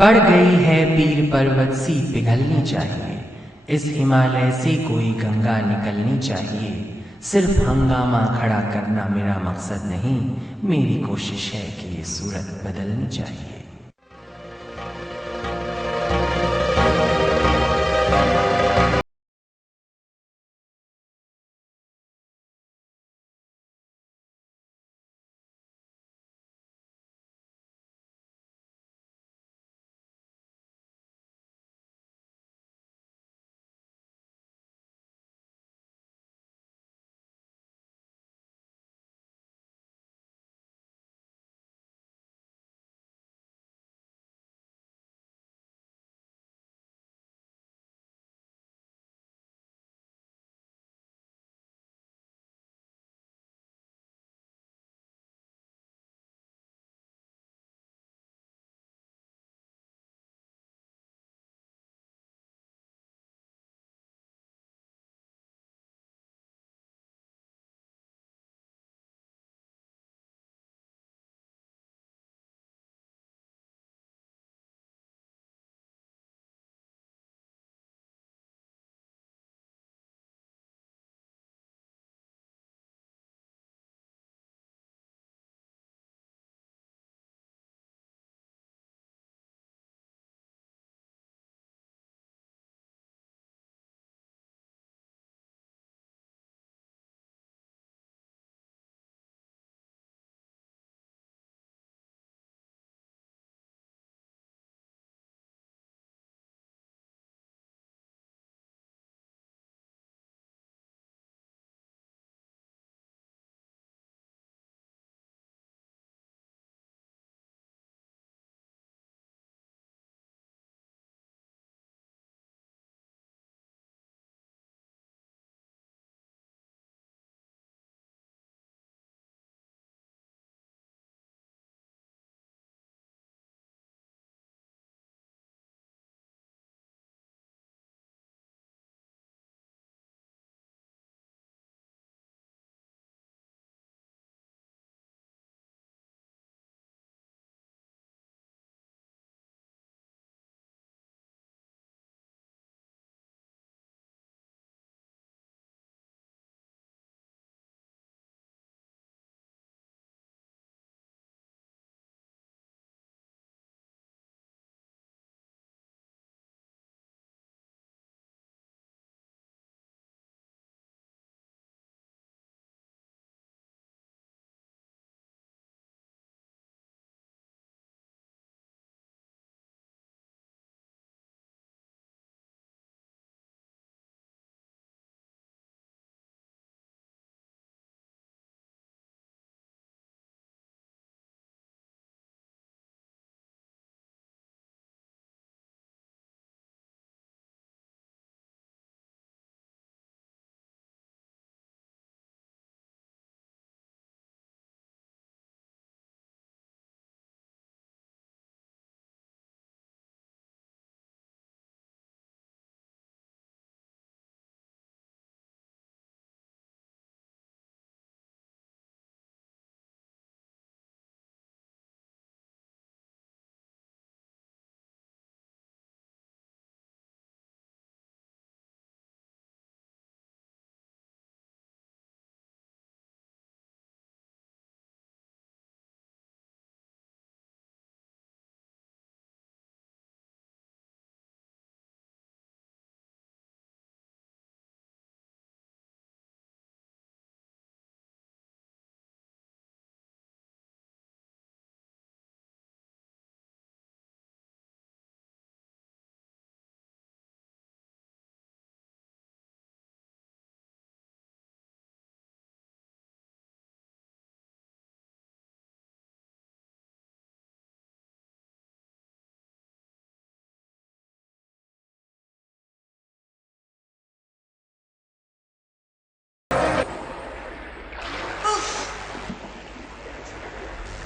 पड़ गई है पीर पर्वत सी पिघलनी चाहिए, इस हिमालय से कोई गंगा निकलनी चाहिए। सिर्फ हंगामा खड़ा करना मेरा मकसद नहीं, मेरी कोशिश है कि ये सूरत बदलनी चाहिए।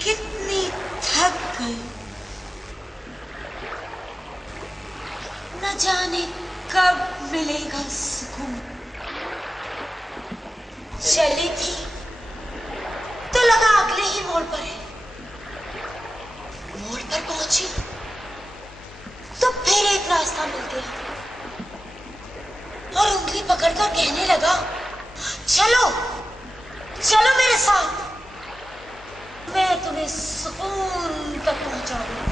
कितनी थक गई, न जाने कब मिलेगा सुकून। चली थी तो लगा अगले ही मोड़ पर है, मोड़ पर पहुंची में सुकून तक पहुंचा दूं।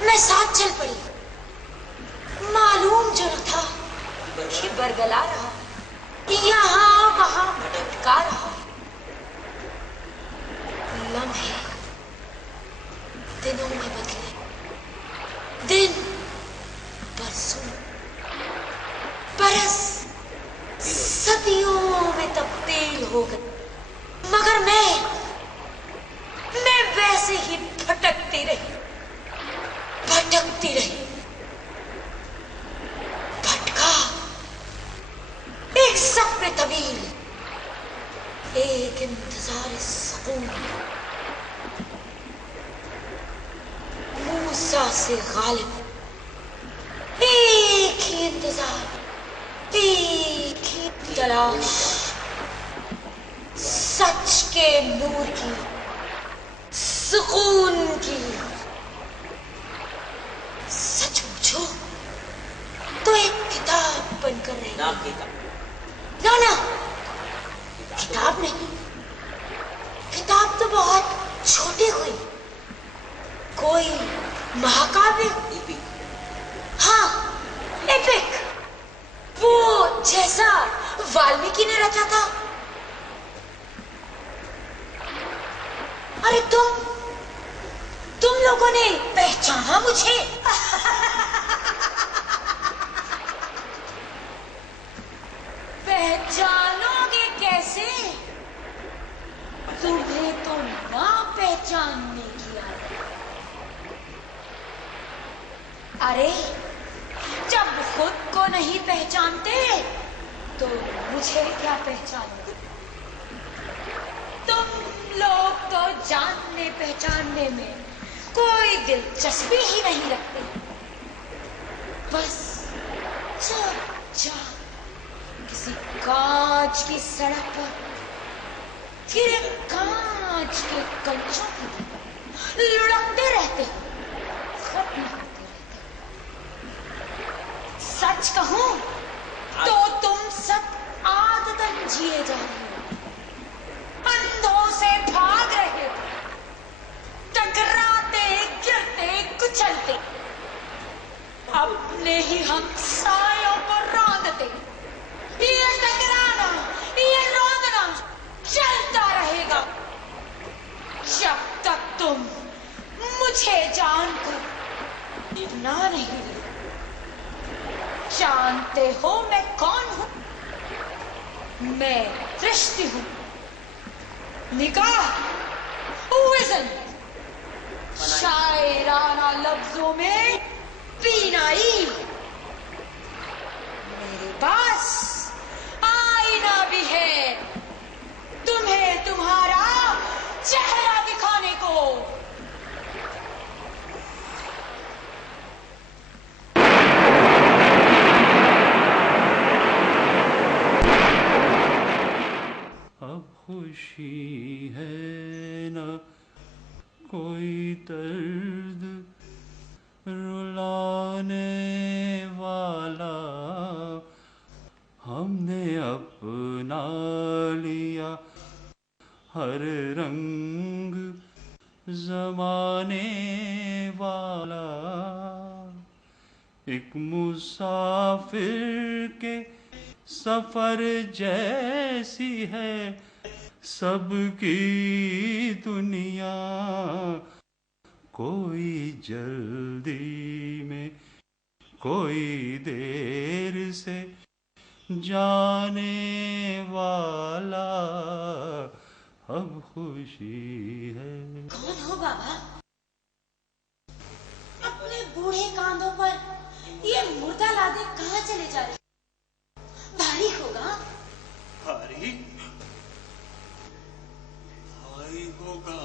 मैं साथ चल पड़ी। मालूम जो न था कि बरगला रहा, यहाँ वहां भटका रहा। लम्हे दिनों में बदले, दिन बरसों, बरस सदियों में तब्दील हो गए, मगर मैं वैसे ही भटकती रही, भटकती रही। भटका एक सब्र तवील, एक इंतजार सुकून, मूसा से गालिब, एक ही इंतजार, एक ही तलाश, सच के नूर की, सुकून की। सच पूछो तो एक किताब बनकर रही। ना किताब नहीं, किताब तो बहुत छोटी हुई, कोई महाकाव्य। हाँ, एपिक, वो जैसा वाल्मीकि ने रचा था। अरे तुम लोगों ने पहचाना मुझे? पहचानोगे कैसे? तुम्हें तो ना पहचानने की आदत। अरे जब खुद को नहीं पहचानते तो मुझे क्या पहचानोगे? तुम लोग तो जानने पहचानने में कोई दिलचस्पी ही नहीं रखते। बस चुपचाप किसी कांच की सड़क पर गिरे कांच के कंचों की तरह लुढ़कते रहते हो, खत्म होते रहते हो। सच कहूं तो तुम सब आदतन जिए जा रहे हो, अंधों से भाग रहे हो, टकराते गिरते कुचलते, अपने ही हम सायों को रौंदते। ये टकराना, ये रौंदना चलता रहेगा जब तक तुम मुझे जानकर इतना नहीं ले। जानते हो मैं कौन हूं? मैं दृष्टि हूं, निगाह, विजन, शायराना लफ्जों में बीनाई। मेरे पास आईना भी है, तुम्हें तुम्हारा चेहरा दिखाने को। अब खुशी है न कोई दर्द रुलाने वाला, हमने अपना लिया हर रंग जमाने वाला। एक मुसाफिर के सफर जैसी है सबकी दुनिया, कोई जल्दी में कोई देर से जाने वाला। अब खुशी है। कौन हो बाबा? अपने बूढ़े कांधों पर ये मुर्दा लादे कहां चले जा रहे? भारी होगा। भारी होगा।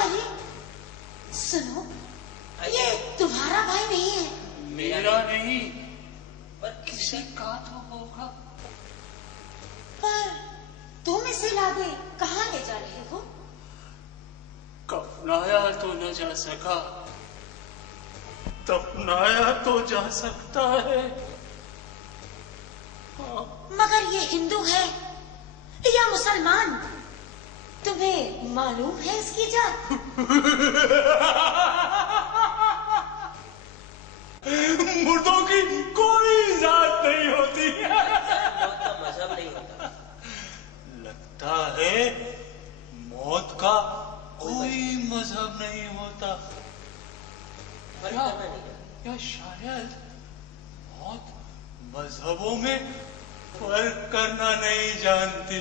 अरे सुनो, ये तुम्हारा भाई नहीं है। मेरा नहीं, पर किसी का तो होगा। पर तुम इसे लादे कहां ले जा रहे हो? दफनाया तो न जा सका, दफनाया तो जा सकता है। मगर ये हिंदू है या मुसलमान? मालूम है इसकी जात? मुर्दों की कोई जात नहीं होती। मौत का मजहब नहीं होता। लगता है मौत का कोई मजहब नहीं होता। या शायद मौत मजहबों में फर्क करना नहीं जानती।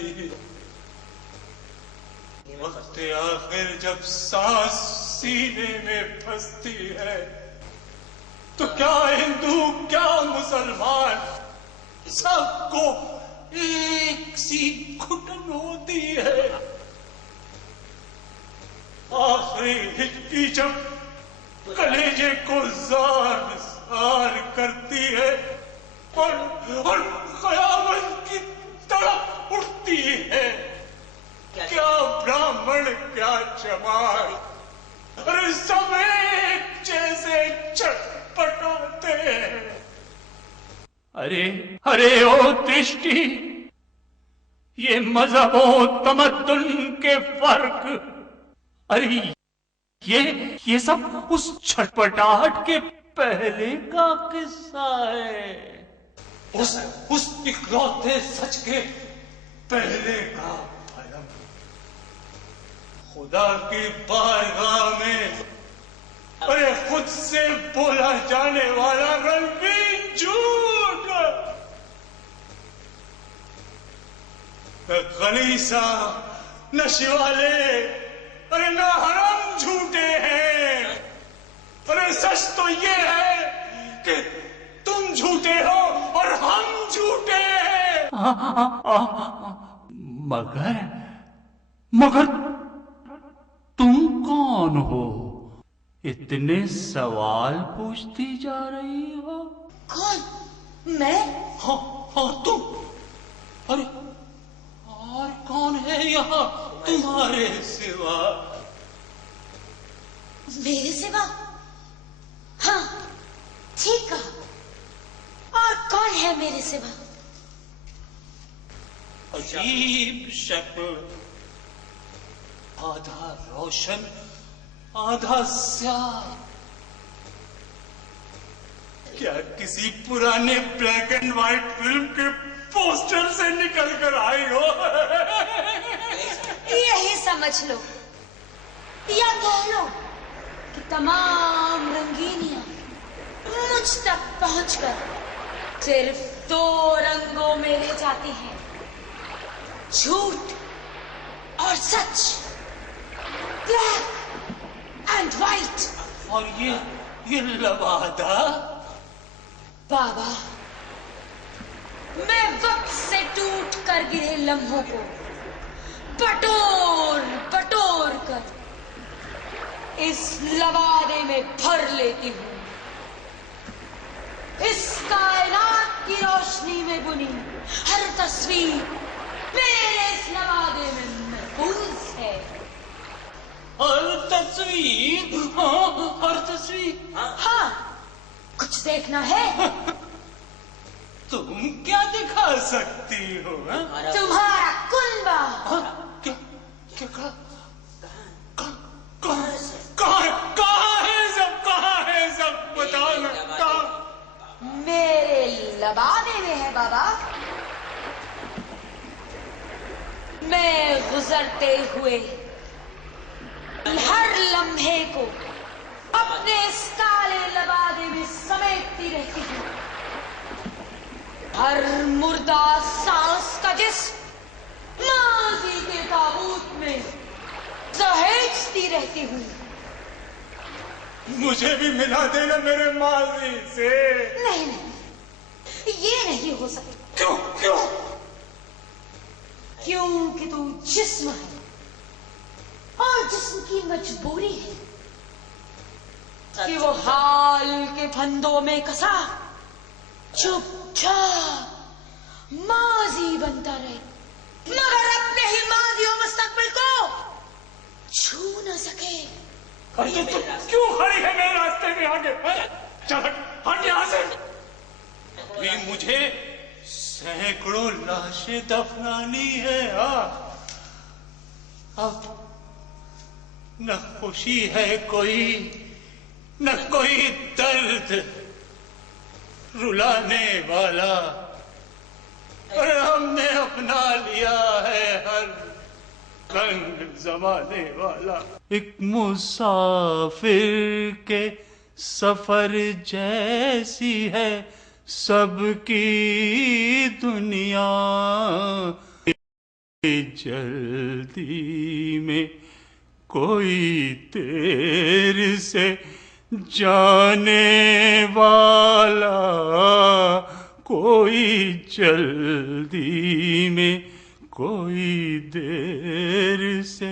वक्त आखिर जब सांस सीने में फंसती है तो क्या हिंदू क्या मुसलमान सबको एक सी घुटन होती है। आखिरी हिचकी जब कलेजे को जार जार करती है और कयामत की तड़प उठती है। क्या ब्राह्मण क्या चमार, अरे सब एक जैसे छटपटाते हैं। अरे अरे ओ दृष्टि, ये मजहबों तमद्दुन के फर्क, अरे ये सब उस छटपटाहट के पहले का किस्सा है। उस इकलौते सच के पहले का भरम। खुदा की बारगाह में अरे खुद से बोला जाने वाला रंगीन झूठ। गलीसा नशे अरे ना हराम झूठे हैं। अरे सच तो ये है कि तुम झूठे हो और हम झूठे हैं। मगर तुम कौन हो? इतने सवाल पूछती जा रही हो। कौन? मैं? हाँ तुम। अरे और कौन है यहाँ तुम्हारे सिवा? मेरे सिवा? हाँ, ठीक कहा। और कौन है मेरे सिवा? अजीब शक्ल, आधा रोशन आधा स्याह। क्या किसी पुराने ब्लैक एंड व्हाइट फिल्म के पोस्टर से निकल कर आई हो? यही समझ लो या कह लो कि तमाम रंगीनियां मुझ तक पहुंचकर सिर्फ दो रंगों में रह जाती हैं, झूठ और सच, ब्लैक एंड व्हाइट। और ये लवादा? बाबा, मैं वक्त से टूट कर गिरे लम्हों को बटोर बटोर कर इस लवादे में भर लेती हूँ। इस कायनात की रोशनी में बुनी हर तस्वीर मेरे इस लवादे में महफूज है। हर तस्वीर? हाँ, हर तस्वीर। हाँ, कुछ देखना है? तुम क्या दिखा सकती हो? तुम्हारा कुनबा। कहाँ है सब बताओ ना। मेरे लबादे में है बाबा। मैं गुजरते हुए हर लम्हे को अपने इस काले लबादे में समेटती रहती हूँ। हर मुर्दा सांस का जिस्म माजी के ताबूत में सहेजती रहती हूँ। मुझे भी मिला देना मेरे माजी से। नहीं, ये नहीं हो सकता। क्यों? क्योंकि तू जिस्म है और जिस्म की मजबूरी है कि वो हाल के फंदों में कसा चुपचाप माजी बनता रहे, मगर अपने ही माजी और मुस्तकबिल को छू न सके। तो क्यों खड़ी है मेरे रास्ते में आगे? चल हट यहाँ से। अभी मुझे सैकड़ों लाशें दफनानी है। अब न खुशी है कोई, न कोई दर्द रुलाने वाला, और हमने अपना लिया है हर रंग जमाने वाला। एक मुसाफिर के सफर जैसी है सबकी दुनिया, जल्दी में कोई देर से जाने वाला, कोई जल्दी में कोई देर से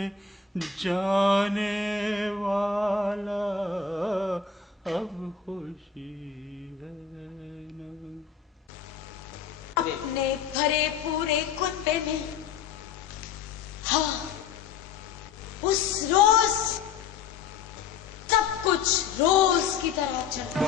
जाने वाला, अब खुशी है न। अपने भरे पूरे कुत्ते में, हाँ उस रोज सब कुछ रोज की तरह चलता।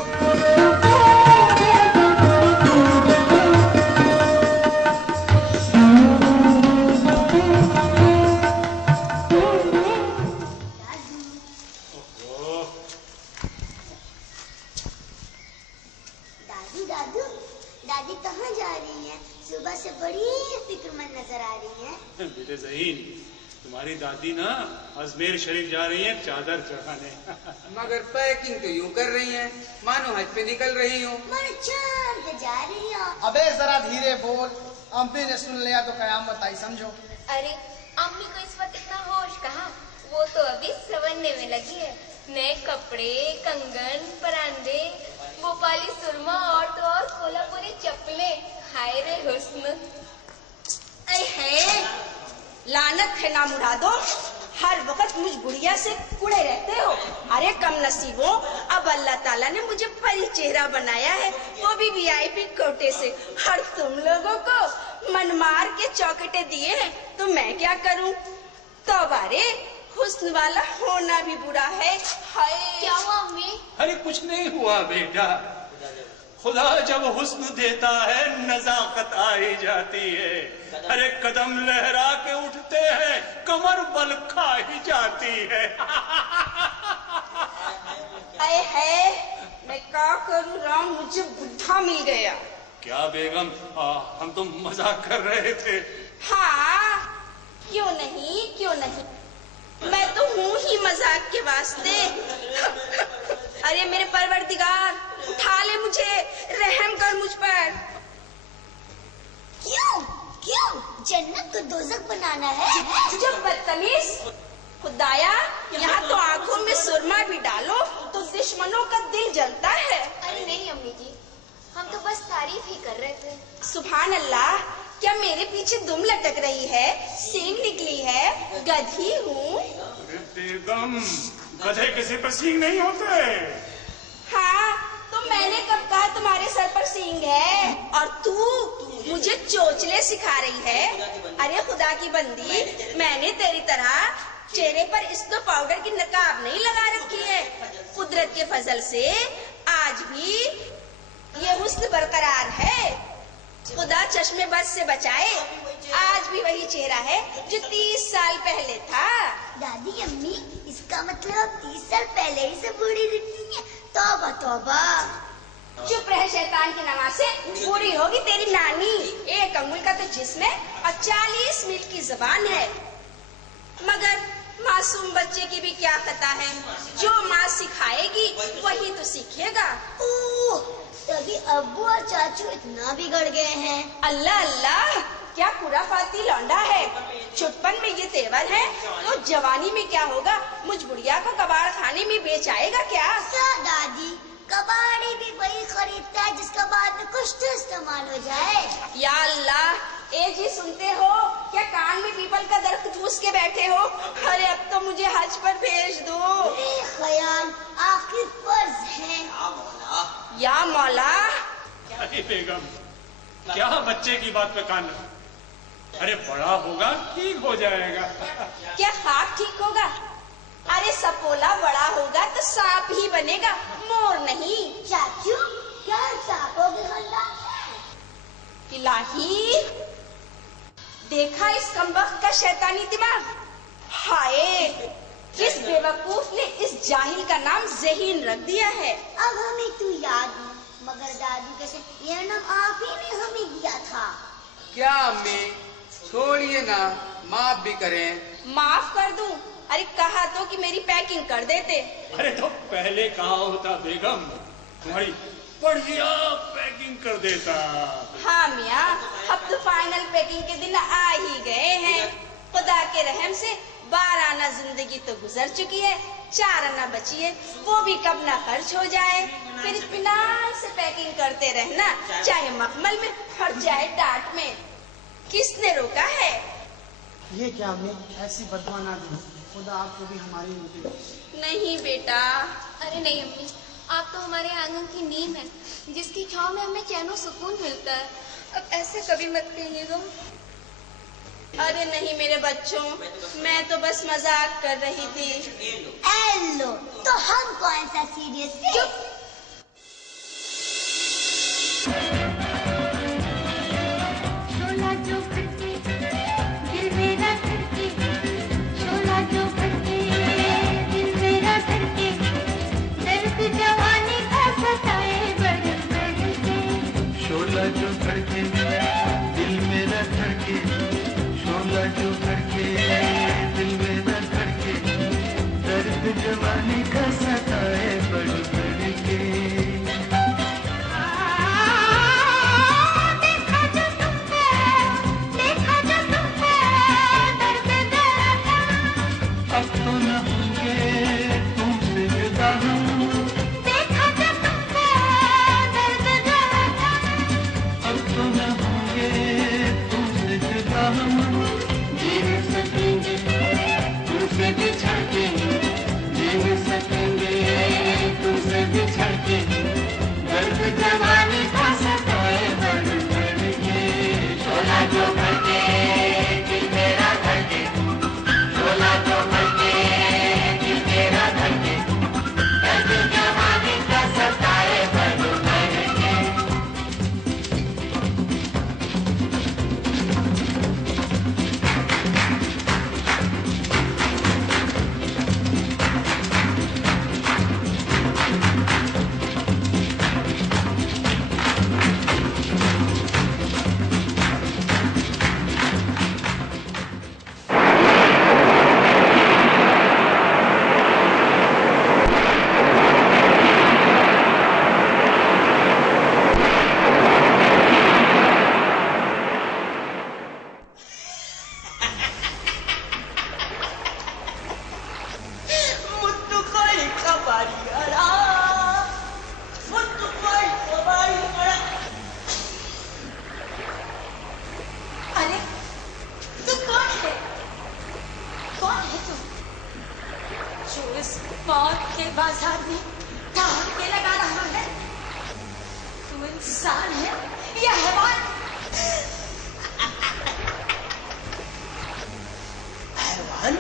दादी कहाँ जा रही हैं? सुबह से बड़ी फिक्रमंद नजर आ रही हैं। बेटे ज़हीन, तुम्हारी दादी ना अजमेर शरीफ जा रही हैं चादर चढ़ाने। मगर पैकिंग तो यूं कर रही हैं मानो हज पे निकल रही हूँ। मन चांद पे जा रही हो। अबे जरा धीरे बोल, अम्मी ने सुन लिया तो कयामत आई समझो। अरे अम्मी को इस वक्त इतना होश कहाँ, वो तो अभी संवरने में लगी है। नए कपड़े, कंगन, परांदे, भोपाली सुरमा और तो और कोल्हापुरी चप्पलें। हाय रे हुस्न। ऐ है लानत है ना मुरादो, हर वक्त मुझ बुढ़िया से कुड़े रहते हो। अरे कम नसीबों, अब अल्लाह ताला ने मुझे परी चेहरा बनाया है, वो भी VIP कोटे से। हर तुम लोगों को मनमार के चौकटे दिए हैं तो मैं क्या करूं? तो बारे हुस्न वाला होना भी बुरा है। हाय क्या हुआ अम्मी? अरे कुछ नहीं हुआ बेटा, खुदा जब हुस्न देता है नजाकत आ ही जाती है। अरे कदम लहरा के उठते हैं, कमर बल खा ही जाती है। ऐ है मैं क्या करूं राम, मुझे बुढ़ा मिल गया। क्या बेगम, हम तो मजाक कर रहे थे। हाँ क्यों नहीं, क्यों नहीं, मैं तो हूँ ही मजाक के वास्ते। अरे मेरे परवरदिगार उठा ले मुझे, रहम कर मुझ पर। क्यों क्यों जन्नत को दोजख बनाना है? जब बदतमीज, खुदाया यहाँ तो आंखों में सुरमा भी डालो तो दुश्मनों का दिल जलता है। अरे नहीं अम्मी जी, हम तो बस तारीफ ही कर रहे थे। सुभान अल्लाह, क्या मेरे पीछे दुम लटक रही है, सींग निकली है, गधी हूँ? बेगम, गधे किसी पर सींग नहीं होते। हाँ तो मैंने कब कहा तुम्हारे सर पर सींग है, और तू मुझे चोचले सिखा रही है। अरे खुदा की बंदी, मैंने तेरी तरह चेहरे पर इस्तो पाउडर की नकाब नहीं लगा रखी है। कुदरत के फजल से आज भी ये हुस्न बरकरार है। खुदा चश्मे बद से बचाए, आज भी वही चेहरा है जो 30 साल पहले था। दादी अम्मी, इसका मतलब 30 साल पहले ही से बूढ़ी दिखती है। तौबा तौबा। चुप रहे शैतान की नमाज से, पूरी होगी तेरी नानी। 1 अंगुल का तो जिस्म है और 40 मील की जुबान है। मगर मासूम बच्चे की भी क्या खता है, जो माँ सिखाएगी वही तो सीखेगा। तभी अब्बू और चाचू इतना बिगड़ गए हैं। अल्लाह अल्लाह, क्या खुराफाती लौंडा है। छुटपन में ये तेवर है तो जवानी में क्या होगा? मुझ बुढ़िया को कबाड़ खाने में बेच आएगा क्या? दादी, कबाड़ी भी वही खरीदता है जिसका बाद में कुछ तो इस्तेमाल हो जाए। या अल्लाह, ए जी सुनते हो क्या? कान में पीपल का दरख्त ठूस के बैठे हो? अरे अब तो मुझे हज पर भेज दो। ख्याल आखिर फर्ज है। या मौला। अरे बेगम, क्या बच्चे की बात पे कान? अरे बड़ा होगा ठीक हो जाएगा। क्या खाक ठीक होगा? अरे सपोला बड़ा होगा तो सांप ही बनेगा, मोर नहीं। चाचू, क्या सांपों के खानदान है? इलाही, देखा इस कमबख्त का शैतानी दिमाग? हाय, इस बेवकूफ ने इस जाहिल का नाम ज़हीन रख दिया है। अब हमें तू याद है, मगर दादी कैसे यह नाम आप ही ने हमें दिया था। क्या अम्मी, छोड़िए ना, माफ भी करें। माफ कर दूं? अरे कहा तो कि मेरी पैकिंग कर देते। अरे तो पहले कहा होता बेगम, तुम्हारी बढ़िया पैकिंग कर देता। हाँ मियाँ, अब तो फाइनल पैकिंग के दिन आ ही गए हैं। खुदा के रहम से 12 आना जिंदगी तो गुजर चुकी है, 4 आना बची है, वो भी कब ना खर्च हो जाए। फिर इत्मीनान से पैकिंग करते रहना, चाहे मखमल में और चाहे टाट में। किसने रोका है? ये क्या अम्मी, ऐसी बदवा ना दो, खुदा आपको भी हमारी होगी। नहीं बेटा। अरे नहीं अम्मी, आप तो हमारे आंगन की नींव है, जिसकी छांव में हमें चैन और सुकून मिलता है। अब ऐसे कभी मत कहिएगा। अरे नहीं मेरे बच्चों, मैं तो बस मजाक कर रही थी। एलो, तो हम कौन सा सीरियस थे? शोला जो करके दिल मेरा धड़के, शोला जो करके दिल मेरा धड़के, दर्द जवानी का सताए बढ़ बढ़ के। शोला जो करके दिल मेरा धड़के, शोला जो करके दिल मेरा धड़के, दर्द जवानी का सताए बढ़ बढ़ के। देखा जो तुमने दर्द दरा था, अब तो न होंगे तुमसे जुदा हम, देखा जो तुमने दर्द दरा था, अब तो न होंगे तुमसे जुदा हम। जी न सकेंगे तुमसे बिछड़ के, जी न सकेंगे तुमसे बिछड़ के, दर्द जवानी का सताए बढ़ बढ़ के। शोला जो करके दिल मेरा धड़के, शोला जो करके दिल मेरा धड़के, दर्द जवानी का सताए बढ़ बढ़ के। अरे तू कौन है? कौन है तू जो इस मौत के बाजार में ठहाके लगा रहा है? तू इंसान है या हैवान? हैवान?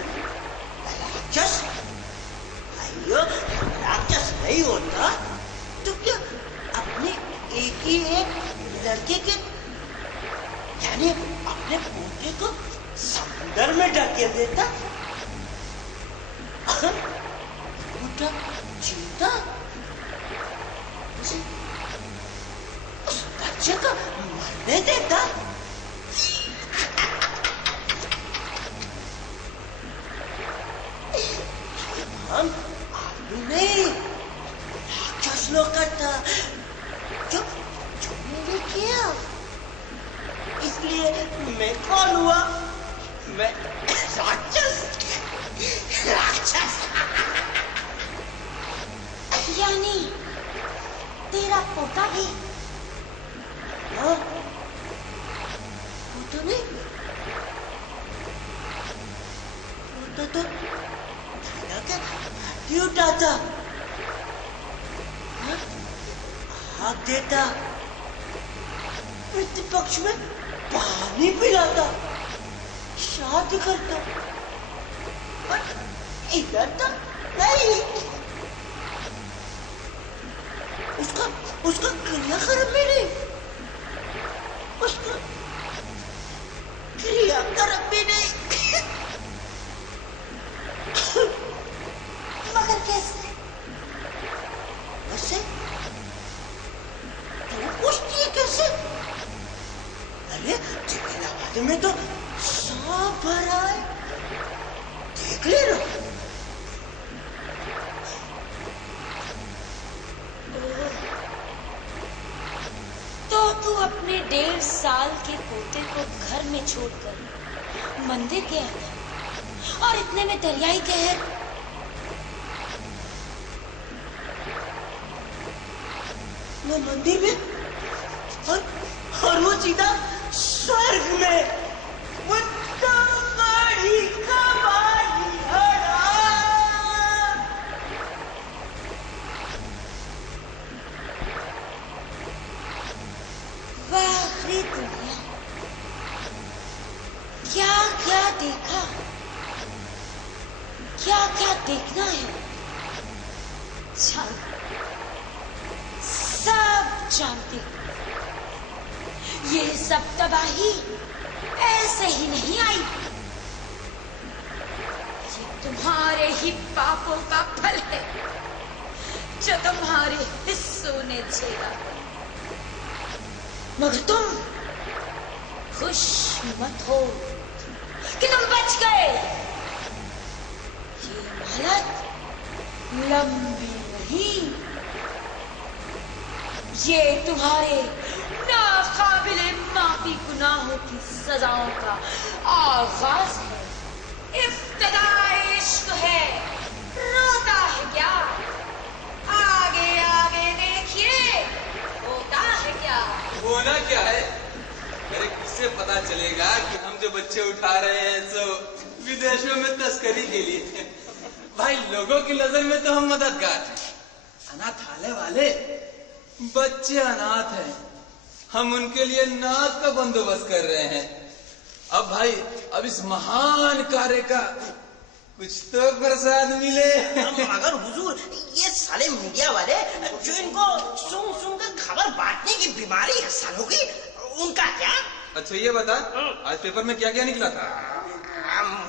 राक्षस? अयो, राक्षस नहीं होता तो क्या अपने एक ही एक लड़के के, यानी अपने पोते को समंदर में ढकेल देता? पोता जीता उस बच्चे को मरने देता? हम आदमी नहीं, राक्षस लोग करता। जो जो मैंने किया, इसलिए मैं कौन हुआ? मैं राक्षस। राक्षस यानी तेरा पोता भी? हाँ, पोता नहीं, पोता तो दादा के हाथी उठाता, आग देता, प्रतिपक्ष में पानी पिलाता, शादी करता, पर इधर तो नहीं। उसका क्रियाकर्म भी नहीं, उसका क्रियाकर्म भी नहीं। छोड़कर मंदिर के अंदर, और इतने में दरियाई कहर वो मंदिर में और वो सीधा स्वर्ग में। वो कमाड़ी कमाड़ी हरा। वाह दुनिया, क्या क्या देखा, क्या क्या देखना है। सब जानते, ये सब तबाही ऐसे ही नहीं आई। ये तुम्हारे ही पापों का फल है जो तुम्हारे हिस्सों ने झेला। मगर तुम खुश मत हो कि तुम बच गए। ये मोहलत लंबी नहीं, ये तुम्हारे नाकाबिले माफी गुनाहों की सजाओं का आगाज है। इब्तिदाए इश्क है, रोता है क्या? आगे आगे देखिए, होता है क्या? होना क्या है? अरे किससे पता चलेगा कि हम जो बच्चे उठा रहे हैं सो विदेशों में तस्करी के लिए। भाई लोगों की नजर में तो हम मददगार हैं, अनाथालय वाले बच्चे अनाथ हैं, हम उनके लिए नाद का बंदोबस्त कर रहे हैं। अब भाई अब इस महान कार्य का कुछ तो प्रसाद मिले। मगर हुजूर, ये साले मीडिया वाले जो इनको सुन कर खबर बांटने की बीमारी सालों की, उनका क्या? अच्छा ये बता, आज पेपर में क्या क्या निकला था?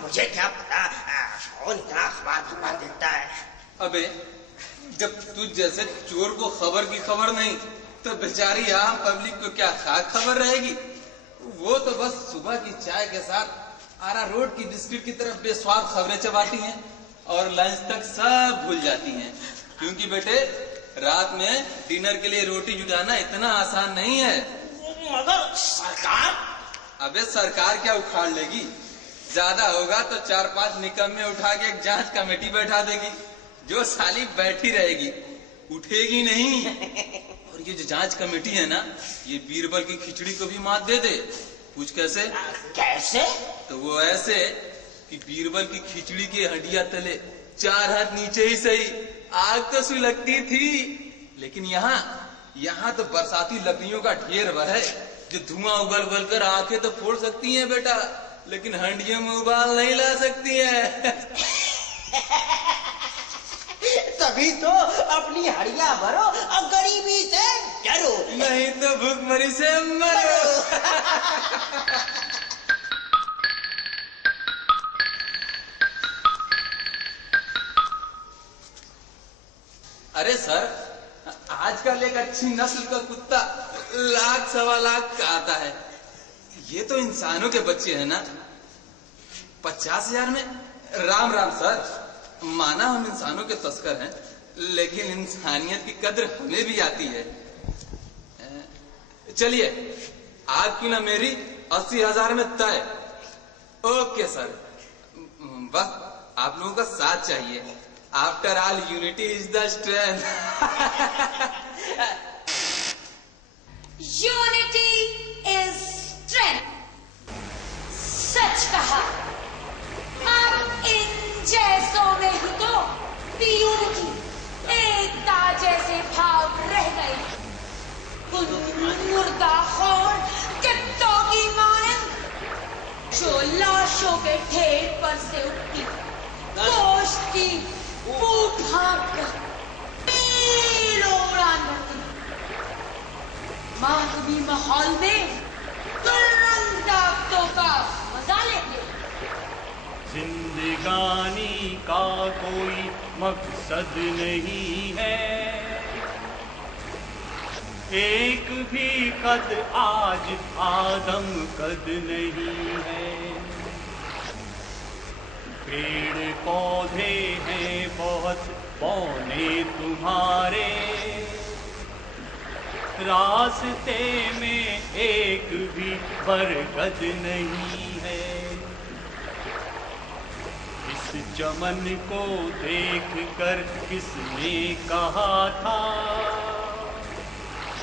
मुझे क्या पता, कौन इतना अखबार देता है। अबे जब तुझ जैसे चोर को खबर की खबर नहीं तो बेचारी आम पब्लिक को क्या खाक खबर रहेगी। वो तो बस सुबह की चाय के साथ आरा रोड की बिस्किट की तरफ बेस्वाद खबरें चबाती हैं और लंच तक सब भूल जाती हैं। क्योंकि बेटे रात में डिनर के लिए रोटी जुटाना इतना आसान नहीं है। मगर सरकार? अबे सरकार क्या उखाड़ लेगी, ज्यादा होगा तो 4-5 निकम्मे उठा के एक जांच कमेटी बैठा देगी जो साली बैठी रहेगी, उठेगी नहीं। और ये जो जांच कमेटी है ना, ये बीरबल की खिचड़ी को भी मात दे दे। पूछ कैसे? कैसे? तो वो ऐसे कि बीरबल की खिचड़ी की हड्डियां तले 4 हाथ नीचे ही सही आग तो सुलगती थी, लेकिन यहाँ तो बरसाती लकड़ियों का ढेर है जो धुआं उगल उगल कर आंखें तो फोड़ सकती हैं बेटा, लेकिन हंडियों में उबाल नहीं ला सकती है। तभी तो अपनी हड़िया भरो और गरीबी से डरो, नहीं तो भूखमरी से मरो। अरे सर, आजकल एक अच्छी नस्ल का कुत्ता 1,00,000-1.25 लाख का आता है। ये तो इंसानों के बच्चे हैं ना। 50,000 में? राम राम सर, माना हम इंसानों के तस्कर हैं, लेकिन इंसानियत की कद्र हमें भी आती है। चलिए आपकी ना मेरी 80,000 में तय। ओके सर, बस आप लोगों का साथ चाहिए। After all unity is the strength. Unity is strength. सच कहा। अब इन जैसों में ही तो यूनिटी, एकता जैसे भाव रह गए। मुर्दा खोर कित्तों की मानंद जो लाशों के ढेर पर से उठती गोश्त की फूट हाँक कर मीलों उड़ान भरती। माहवी माहौल में तुरंत दागतों का मजा लेते। जिंदगानी का कोई मकसद नहीं है, एक भी कद आज आदम कद नहीं है। पेड़ पौधे हैं बहुत पौने तुम्हारे, रास्ते में एक भी बरगद नहीं है। इस चमन को देखकर किसने कहा था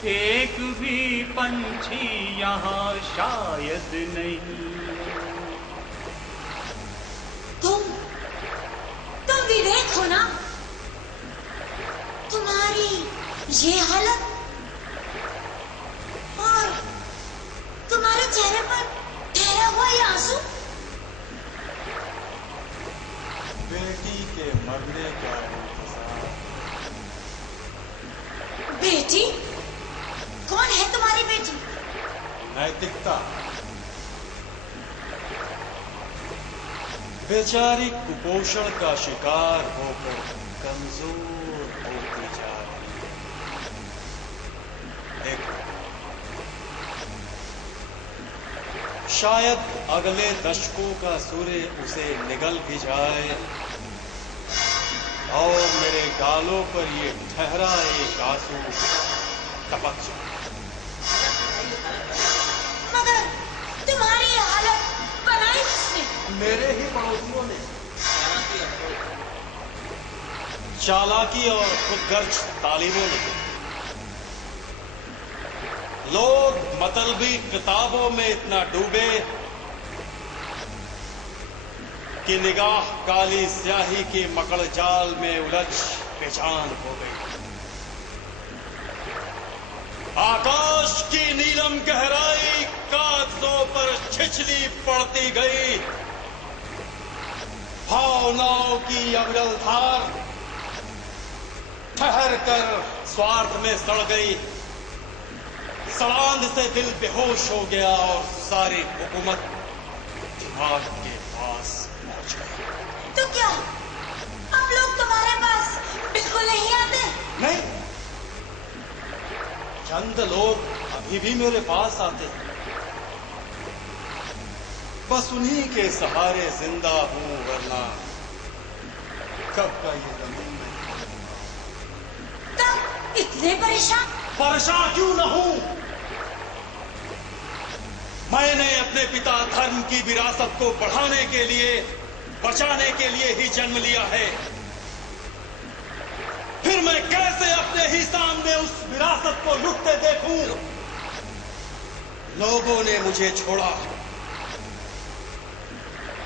एक भी पंछी यहाँ शायद नहीं। तुम विवेक हो ना? तुम्हारी ये हालत और तुम्हारे चेहरे पर ठहरा हुआ ये आंसू, बेटी के मरने का इंतजार। बेटी? कौन है तुम्हारी बेटी? नैतिकता। बेचारी कुपोषण का शिकार होकर कमजोर होती जा रही है। देखो, शायद अगले दशकों का सूर्य उसे निगल भी जाए और मेरे गालों पर ये ठहरा एक आंसू टपक जाए। मगर तुम्हारी ये हालत बनाई किसने? मेरे ही पड़ोसियों ने। चालाकी और खुदगर्ज तालिबों ने। लोग मतलबी किताबों में इतना डूबे कि निगाह काली स्याही की मकड़ जाल में उलझ बेजान हो गई। आकाश की नीलम गहराई कागजों पर छिछली पड़ती गई। भावनाओं की अविरल धार ठहर कर स्वार्थ में सड़ गई। सवांध से दिल बेहोश हो गया और सारी हुकूमत दिमाग के पास पहुंच गई। तो क्या अब लोग तुम्हारे पास बिल्कुल नहीं आते? नहीं, चंद लोग अभी भी मेरे पास आते हैं। बस उन्हीं के सहारे जिंदा हूं, वरना कब का ये जमीन में। तब इतने परेशान? परेशान क्यों न हूं? मैंने अपने पिता धर्म की विरासत को बढ़ाने के लिए, बचाने के लिए ही जन्म लिया है। फिर मैं कैसे अपने ही सामने उस विरासत को लुटते देखूं? लोगों ने मुझे छोड़ा,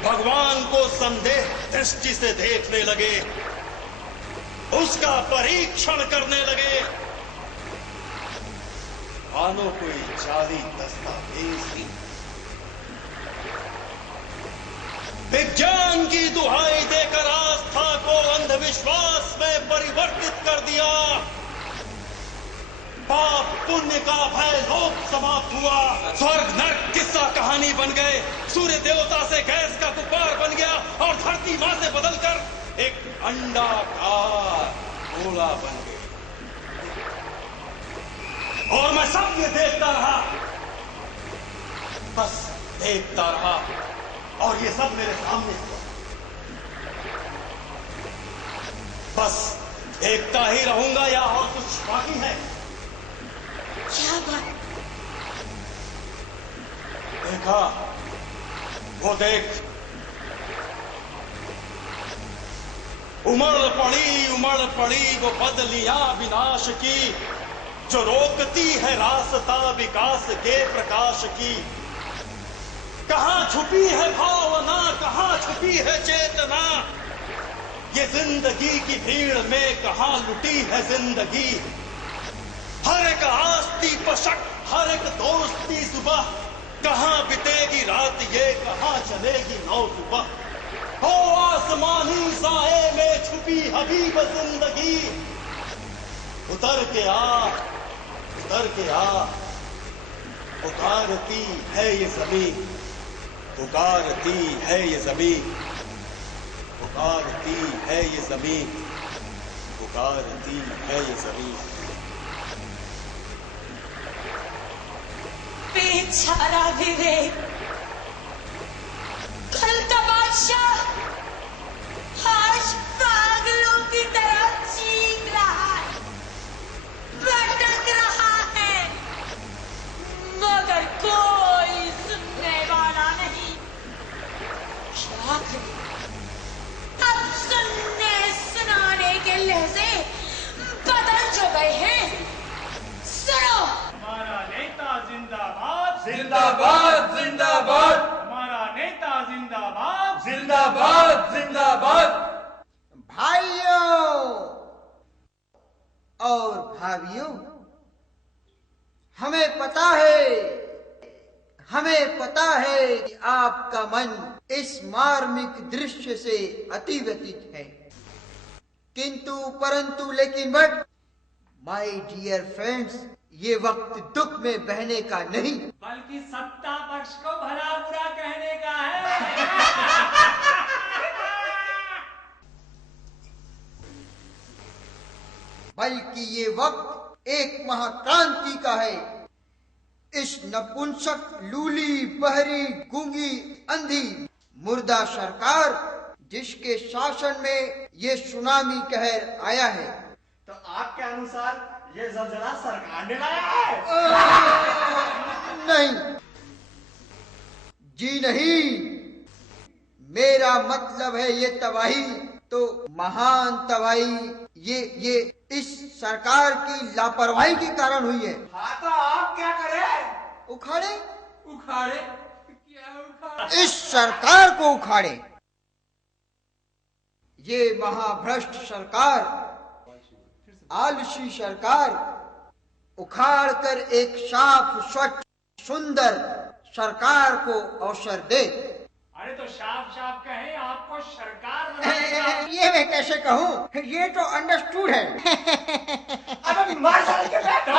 भगवान को संदेह दृष्टि से देखने लगे, उसका परीक्षण करने लगे। मानो कोई जाली दस्तावेज ही। विज्ञान की दुहाई देकर आस्था को अंधविश्वास में परिवर्तित कर दिया। पाप पुण्य का भय लोप समाप्त हुआ। स्वर्ग नर्क किस्सा कहानी बन गए। सूर्य देवता से गैस का गुब्बार बन गया और धरती मां से बदलकर एक अंडाकार गोला बन गया। और मैं सब ये देखता रहा, बस देखता रहा, और ये सब मेरे सामने हुआ। बस देखता ही रहूंगा या और कुछ बाकी है? क्या बात? देखा, वो देख, उमड़ पड़ी वो बदलियां विनाश की, जो रोकती है रास्ता विकास के प्रकाश की। कहां छुपी है भावना, कहां छुपी है चेतना? ये जिंदगी की भीड़ में कहां लुटी है जिंदगी? हर एक आस्ती पशक, हर एक दोस्ती सुबह, कहां बितेगी रात ये, कहां चलेगी नौ सुबह? हो आसमानी साए में छुपी हबीब जिंदगी, उतर के आ, उतर के आ। पुकारती है ये जमीन, पुकारती है ये जमीन, पुकारती है ये जमीन, पुकारती है ये जमीन। बेचारा विवेक, कल का बादशाह आज पागलों की तरह चीख रहा है, भटक रहा है। लहजे बदल जो गए हैं। सुनो, हमारा नेता जिंदाबाद, जिंदाबाद जिंदाबाद, हमारा नेता जिंदाबाद, जिंदाबाद जिंदाबाद। भाइयों और भाभियों, हमें पता है कि आपका मन इस मार्मिक दृश्य से अति व्यतीत है, किंतु परंतु लेकिन बट माय डियर फ्रेंड्स, ये वक्त दुख में बहने का नहीं बल्कि सत्ता पक्ष को भला बुरा कहने का है। बल्कि ये वक्त एक महाक्रांति का है। इस नपुंसक, लूली, बहरी, गूंगी, अंधी, मुर्दा सरकार जिसके शासन में ये सुनामी कहर आया है, तो आपके अनुसार ये जलजला सरकार ने लाया है? नहीं जी नहीं, मेरा मतलब है ये तबाही तो महान तबाही ये इस सरकार की लापरवाही के कारण हुई है। हाँ, तो आप क्या करें? उखाड़े क्या उखाड़े? इस सरकार को उखाड़े। ये महाभ्रष्ट सरकार, आलसी सरकार उखाड़ कर एक साफ, स्वच्छ, सुंदर सरकार को अवसर दे। अरे तो साफ साफ कहें, आपको सरकार बनाएगा। ये मैं कैसे कहूँ, ये तो अंडरस्टूड है। अबे मार साले के बेटे।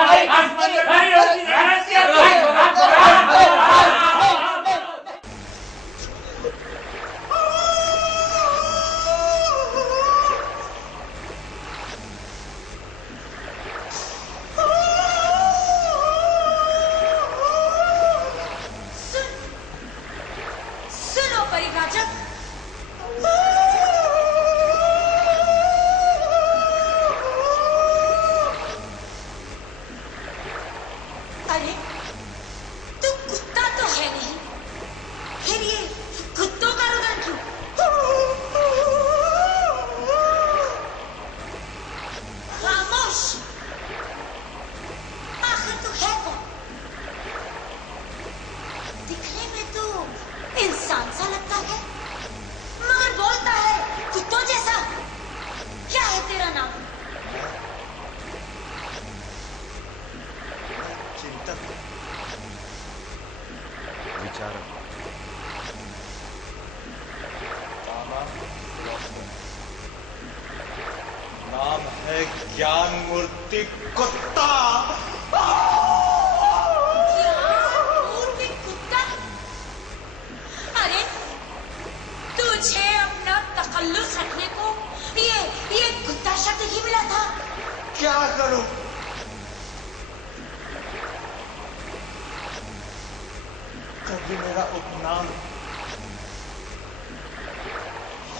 सुनो परिव्राजक, अरे तू कुत्ता तो है नहीं, फिर ये कुत्तों का रुदन क्यों? खामोश, आखिर तू है कौन? दिखने में तू इंसान सा लगता है, मगर बोलता है कुत्तों जैसा। क्या है तेरा नाम? चिंतक, विचारक, नाम है ज्ञान मूर्ति कुत्ता। मूर्ति कुत्ता? अरे तुझे अपना तकल्लुस रखने को ये कुत्ता शब्द ही मिला था। क्या करूं? कभी मेरा उपनाम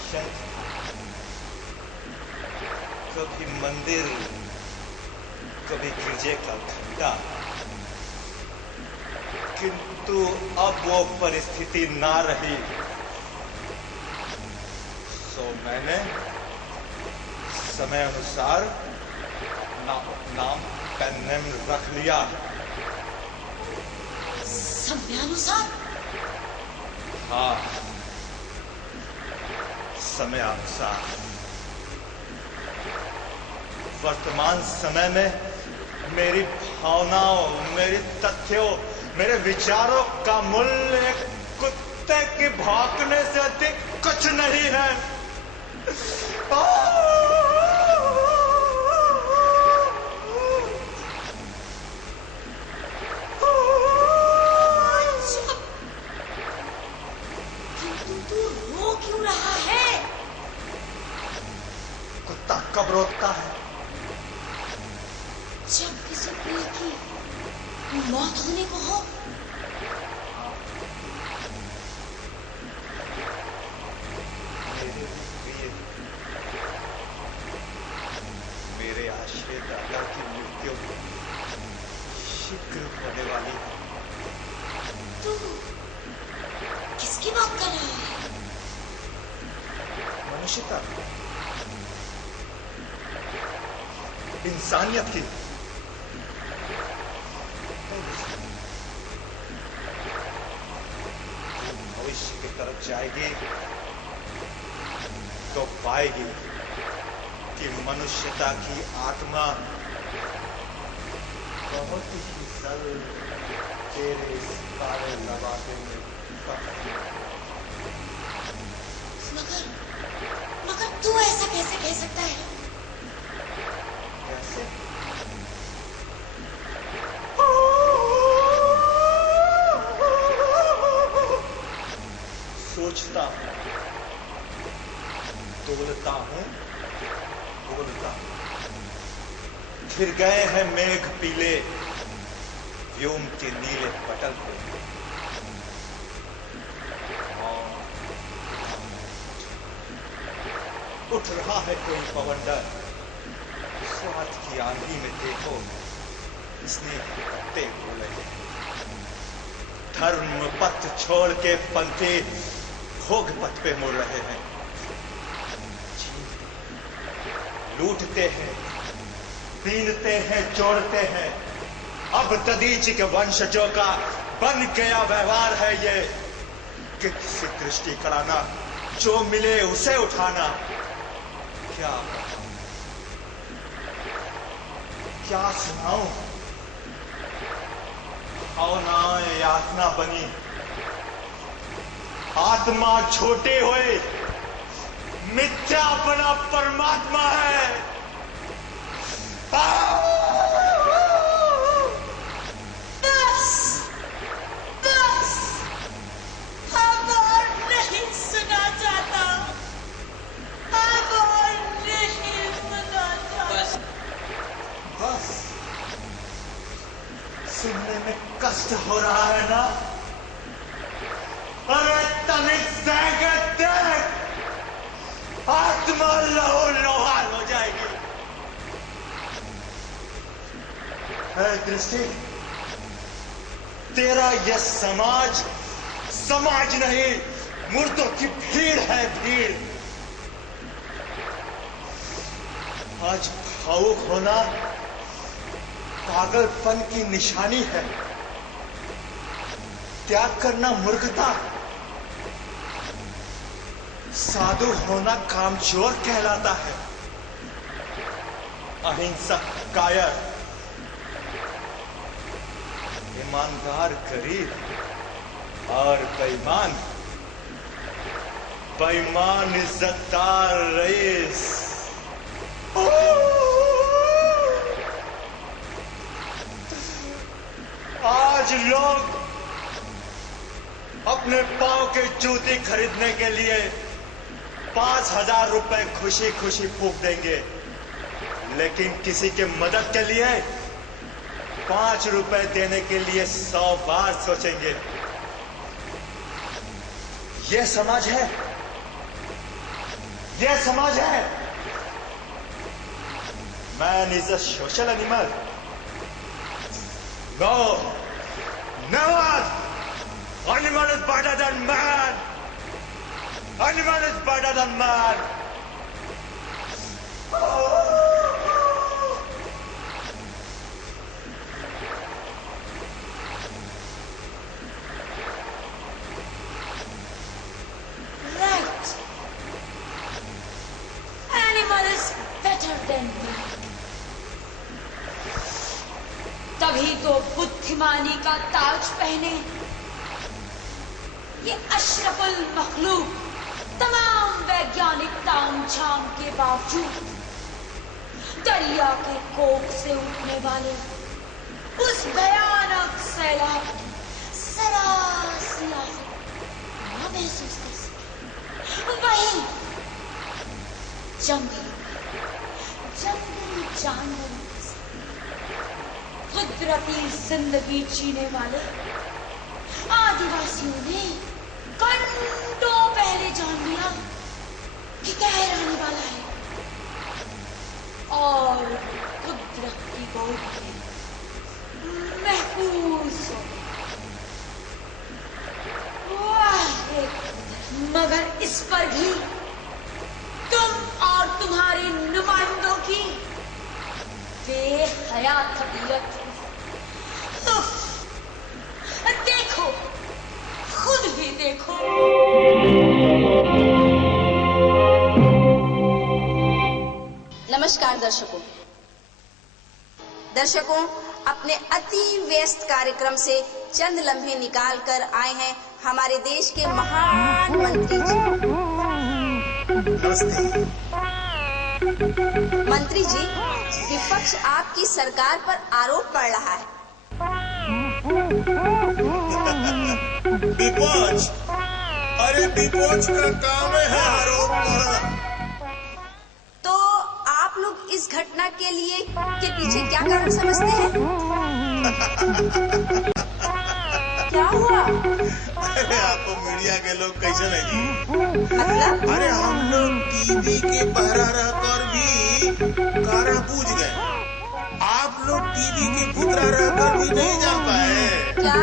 शंख, कभी मंदिर, कभी गिरजे का घंटा, किंतु अब वो परिस्थिति ना रही, सो मैंने समय अनुसार अपना उपनाम पेन नेम रख लिया। समयानुसार? हाँ, समय अनुसार। वर्तमान समय में मेरी भावनाओं, मेरी तथ्यों, मेरे विचारों का मूल्य एक कुत्ते के भौंकने से अधिक कुछ नहीं है। किंतु तू रो क्यों रहा है? कुत्ता कब रोकता है? जब किसी प्रिय की मौत होने को हो। मेरे प्रिय, मेरे आश्रय दादा की मृत्यु शीघ्र होने वाली है। तू किसकी बात कर रहा है? मनुष्यता, इंसानियत की। भविष्य की तरफ जाएगी तो पाएगी कि मनुष्यता की आत्मा बहुत ही सरल तेरे काले लबादे में मगर तू ऐसा कैसे कह सकता है? कैसे? सोचता हूं, तोलता हूं, बोलता हूं। फिर गए हैं मेघ पीले व्योम के नीले पटल पे। उठ रहा है कोई पवंडर, स्वार्थ की आंधी में देखो इसने पत्ते बोले। धर्म पथ छोड़ के पंथे भोग पथ पे मुड़ रहे हैं। लूटते हैं, पीनते हैं, जोड़ते हैं। अब ददीची के वंशजों का बन गया व्यवहार है ये कि किसी दृष्टि कराना, जो मिले उसे उठाना। क्या बताऊं, क्या सुनाऊं? भावनाएं यातना बनी, आत्मा छोटे हुए, मिथ्या बना परमात्मा है। बस बस, अब और नहीं सुना चाहता, अब और नहीं सुना चाहता। बस सुनने में कष्ट हो रहा है ना? अरे तनिक देख देख, आत्मा लहू लोहार हो जाएगी। है दृष्टि, तेरा यह समाज समाज नहीं, मुर्दों की भीड़ है, भीड़। आज भावुक होना पागलपन की निशानी है, त्याग करना मूर्खता, साधु होना कामचोर कहलाता है। अहिंसक कायर, ईमानदार गरीब और बेईमान, बेईमान इज्जतदार रईस। आज लोग अपने पांव के जूते खरीदने के लिए 5,000 रुपए खुशी खुशी फूंक देंगे, लेकिन किसी के मदद के लिए 5 रुपए देने के लिए 100 बार सोचेंगे। यह समाज है, यह समाज है। Man is a social animal. No, never. Animal is better than man. Animal is better than man. Right. Animal is better than man. तभी तो बुद्धिमानी का ताज पहने ये अशरफुल मखलूक तमाम वैज्ञानिक तामझाम के बावजूद दरिया के कोख से उठने वाले उस भयानक सैलाब की सरासर न महसूस कर सके। वही जंगली जानवर, कुदरती जिंदगी जीने वाले आदिवासियों ने घंटों पहले जान लिया कि कहर आने वाला है और कुदरत की गोद में महफूज हो गए। मगर इस पर भी तुम और तुम्हारे नुमाइंदों की बेहया तबीयत। उफ, देखो, खुद ही देखो। नमस्कार दर्शकों, अपने अति व्यस्त कार्यक्रम से चंद लम्हे निकाल कर आए हैं हमारे देश के महान मंत्री जी। मंत्री जी, विपक्ष आपकी सरकार पर आरोप कर रहा है। विपक्ष? अरे विपक्ष का काम है आरोप। तो आप लोग इस घटना के पीछे क्या कारण समझते हैं? क्या हुआ? अरे आपको मीडिया के लोग कैसे नहीं जी? मतलब? अरे हम लोग टीवी के बहरा रहकर भी कारण पूछ गए। आप लोग टीवी के भीतरा रहकर भी नहीं जान पाए। क्या?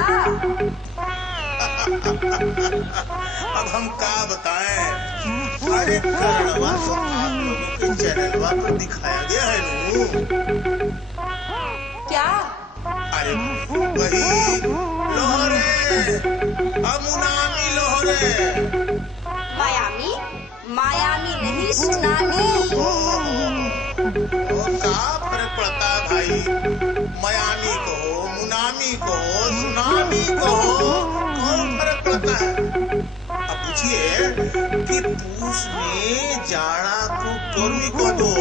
अब हम क्या बताएं? अरे कारणवा तो आप लोगों के चैनलवा पर दिखाया गया है नू। क्या? अरे वही लोहरे, अमुनामी लोहरे। मायामी नहीं, सुनामी। क्या फर्क पड़ता है भाई? मयामी को हो, मुनामी को हो, सुनामी को हो, कौन फर्क पड़ता है? अब पूछिए कि पूस में जाड़ा को गर्मी को दो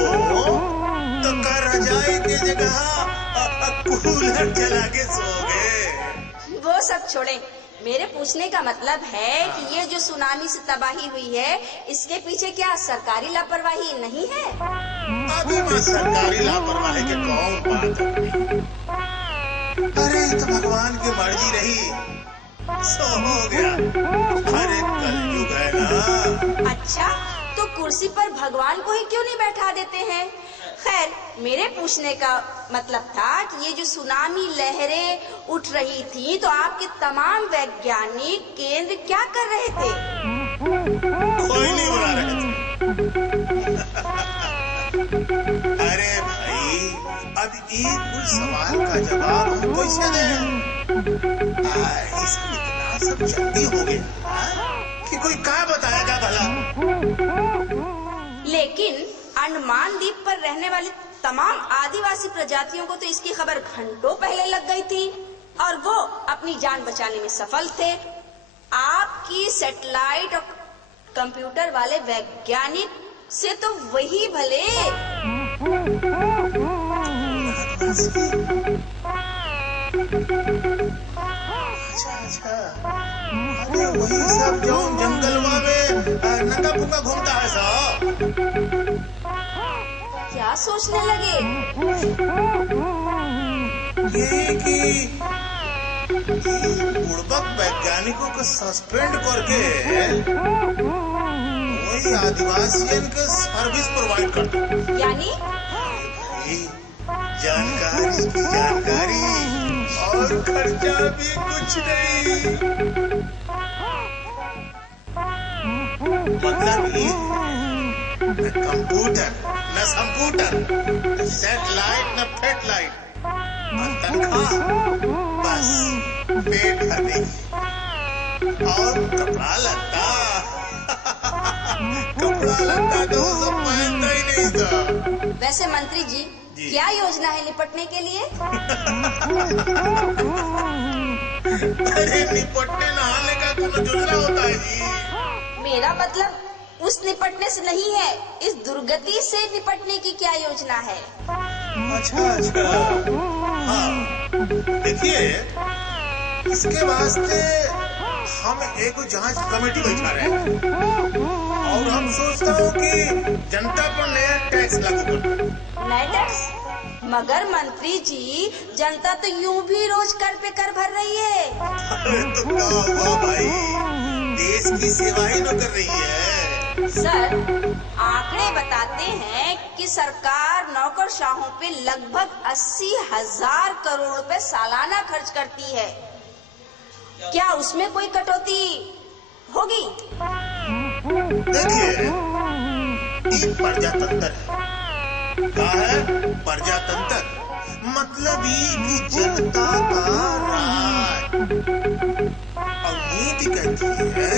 तो क्या रजाई के जगह कूलर चला के सोओगे? वो सब छोड़े, मेरे पूछने का मतलब है कि ये जो सुनामी से तबाही हुई है, इसके पीछे क्या सरकारी लापरवाही नहीं है? अभी मैं सरकारी लापरवाही के कौन बात है? अरे तो भगवान की मर्जी रही, सो हो गया। अरे कलयुग है ना। अच्छा, तो कुर्सी पर भगवान को ही क्यों नहीं बैठा देते हैं? खैर, मेरे पूछने का मतलब था कि ये जो सुनामी लहरें उठ रही थी, तो आपके तमाम वैज्ञानिक केंद्र क्या कर रहे थे? कोई नहीं बना रहे थे। अरे भाई, अब एक सवाल का जवाब हम कैसे दें? इसमें इतना सब जल्दी हो गया कि कोई क्या बताएगा भला? लेकिन अंडमान द्वीप पर रहने वाली तमाम आदिवासी प्रजातियों को तो इसकी खबर घंटों पहले लग गई थी और वो अपनी जान बचाने में सफल थे। आपकी सैटेलाइट और कंप्यूटर वाले वैज्ञानिक से तो वही भले। अच्छा, अरे वही सब जो जंगलवा में नंगा पुंगा घूमता है सब। क्या सोचने लगे? ये कि बुड़बक वैज्ञानिकों को सस्पेंड करके वही आदिवासियों के सर्विस प्रोवाइड करते। यानी जानकारी की जानकारी और खर्चा भी कुछ नहीं। मतलब ये न कंप्यूटर न संपूटर, सैटेलाइट न फेटलाइट, तनख्वाह बस पेट भरने की और कपड़ा लगता तो सब पहनता ही नहीं था। वैसे मंत्री जी, क्या योजना है निपटने के लिए? अरे निपटने नहाने का कोई योजना होता है जी? मेरा मतलब उस निपटने से नहीं है, इस दुर्गति से निपटने की क्या योजना है? अच्छा, हाँ, देखिए, इसके वास्ते हम एक जांच कमेटी बैठा रहे हैं और हम सोचता हूँ कि जनता पर नया टैक्स लागू कर। नया टैक्स? मगर मंत्री जी, जनता तो यूं भी रोज कर पे कर भर रही है। अरे तो क्या हुआ भाई, देश की सेवा ही न कर रही है। सर, आंकड़े बताते हैं कि सरकार नौकरशाहों पे लगभग 80,000 करोड़ रुपए सालाना खर्च करती है। क्या उसमें कोई कटौती होगी? देखिए, एक प्रजातंत्र है, क्या है प्रजातंत्र, मतलब ये कि जनता का राज। और नीति कहती है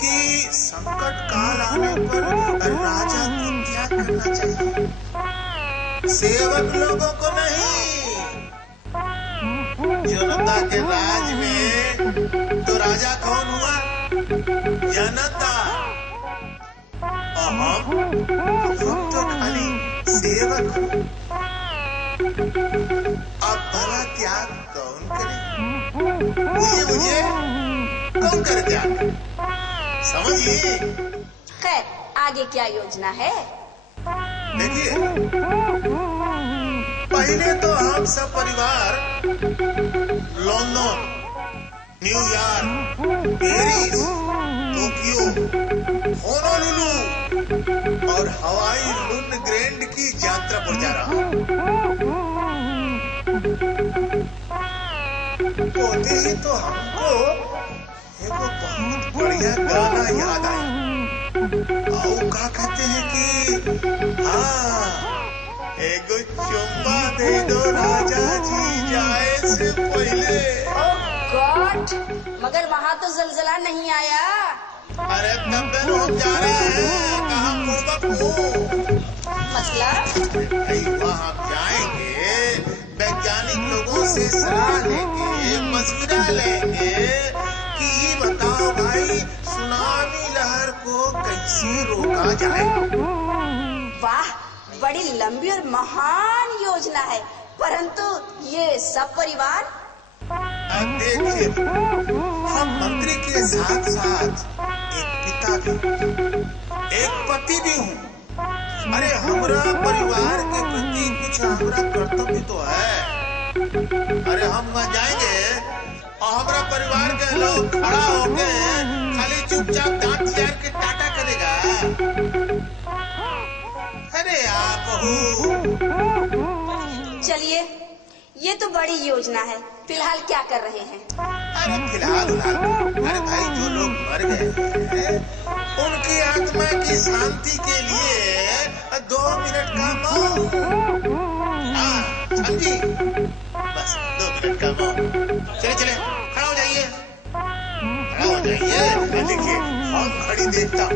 कि संकट काल आने पर राजा को क्या करना चाहिए, सेवक लोगों को नहीं। जनता के राज में तो राजा कौन हुआ? जनता। और हम तो खाली सेवक। अब भला त्याग कौन करे? मुझे कौन करे त्याग? समझिए। खैर आगे क्या योजना है? देखिए, पहले तो हम सब परिवार London, New York, Paris, Tokyo, Honolulu और हवाई लुनग्रेंड की यात्रा पर जा रहा हूँ। होते ही तो हमको एक बहुत बढ़िया गाना याद आया। आओ क्या कहते हैं कि हाँ, एगो चुम्मा दे दो राजा जी जाए से पहले। ओह गॉड, मगर वहाँ तो जलजला नहीं आया। अरे तब हम जा रहे हैं, कहाँ को मतलब वहाँ जाएंगे, वैज्ञानिक लोगों से सलाह लेंगे, मशविरा लेंगे कि ये बताओ भाई सुनामी लहर को कैसे रोका जाए। वाह, बड़ी लंबी और महान योजना है, परंतु ये सब परिवार? अब देखिए, हम मंत्री के साथ साथ एक पिता भी, एक पति भी हूँ। अरे हमरा परिवार के प्रति कुछ हमरा कर्तव्य तो है। अरे हम वहाँ जाएंगे और हमारा परिवार के लोग खड़ा होके खाली चुपचाप दांत चियार के टाटा करेगा। अरे आप चलिए, ये तो बड़ी योजना है। फिलहाल क्या कर रहे हैं? अरे फिलहाल अरे भाई जो लोग मर गए हैं उनकी आत्मा की शांति के लिए 2 मिनट का मौन। हाँ समझी, बस 2 मिनट का मौन। चले चले खड़ा हो जाइए, खड़ा हो जाइए। देखिए हम खड़ी देखता हूँ।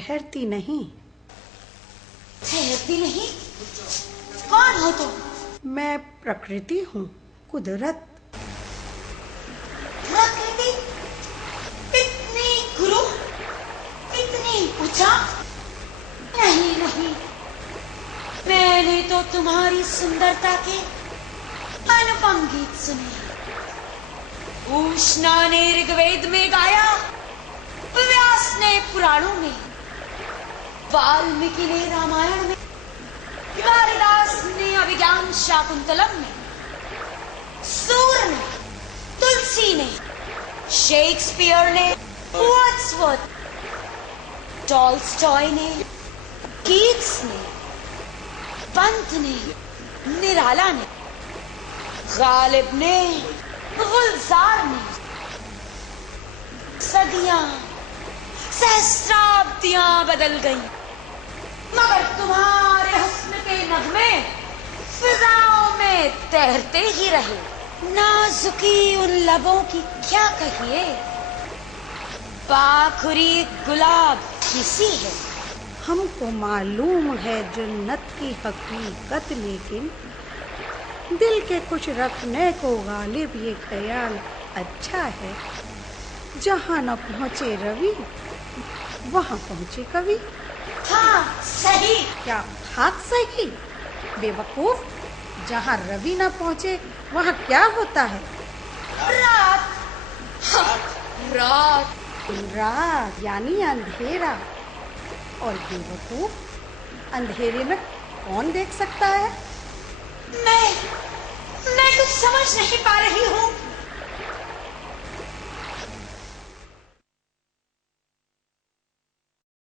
ठहरती नहीं। ठहरती नहीं? कौन हो तुम? मैं प्रकृति हूँ, कुदरत। प्रकृति? इतनी गुरु, इतनी ऊंचा? नहीं नहीं, मैंने तो तुम्हारी सुंदरता के अनुपम गीत सुने। उष्णा ने ऋग्वेद में गाया, व्यास ने पुराणों में, वाल्मीकि ने रामायण में, कालिदास ने अभिज्ञान शाकुंतलम में, सूर ने, तुलसी ने, शेक्सपियर ने, वर्ड्सवर्थ, टॉल्स्टॉय ने, कीट्स ने, पंत ने, निराला ने, गालिब ने, गुलजार ने, सदियां, सहस्राब्दियां बदल गई, मगर तुम्हारे हुस्न के नगमे फिजाओं में तैरते ही रहे। नाजुकी उन लबों की क्या कहिए, पाखुरी गुलाब किसी है। हमको मालूम है जन्नत की हकीकत, लेकिन दिल के कुछ रखने को गालिब ये ख्याल अच्छा है। जहाँ न पहुँचे रवि, वहाँ पहुँचे कवि। हाँ सही। क्या हाथ सही? बेवकूफ, जहाँ रवि न पहुँचे वहाँ क्या होता है? रात। रात रात यानी अंधेरा। और बेवकूफ, अंधेरे में कौन देख सकता है? मैं कुछ समझ नहीं पा रही हूँ।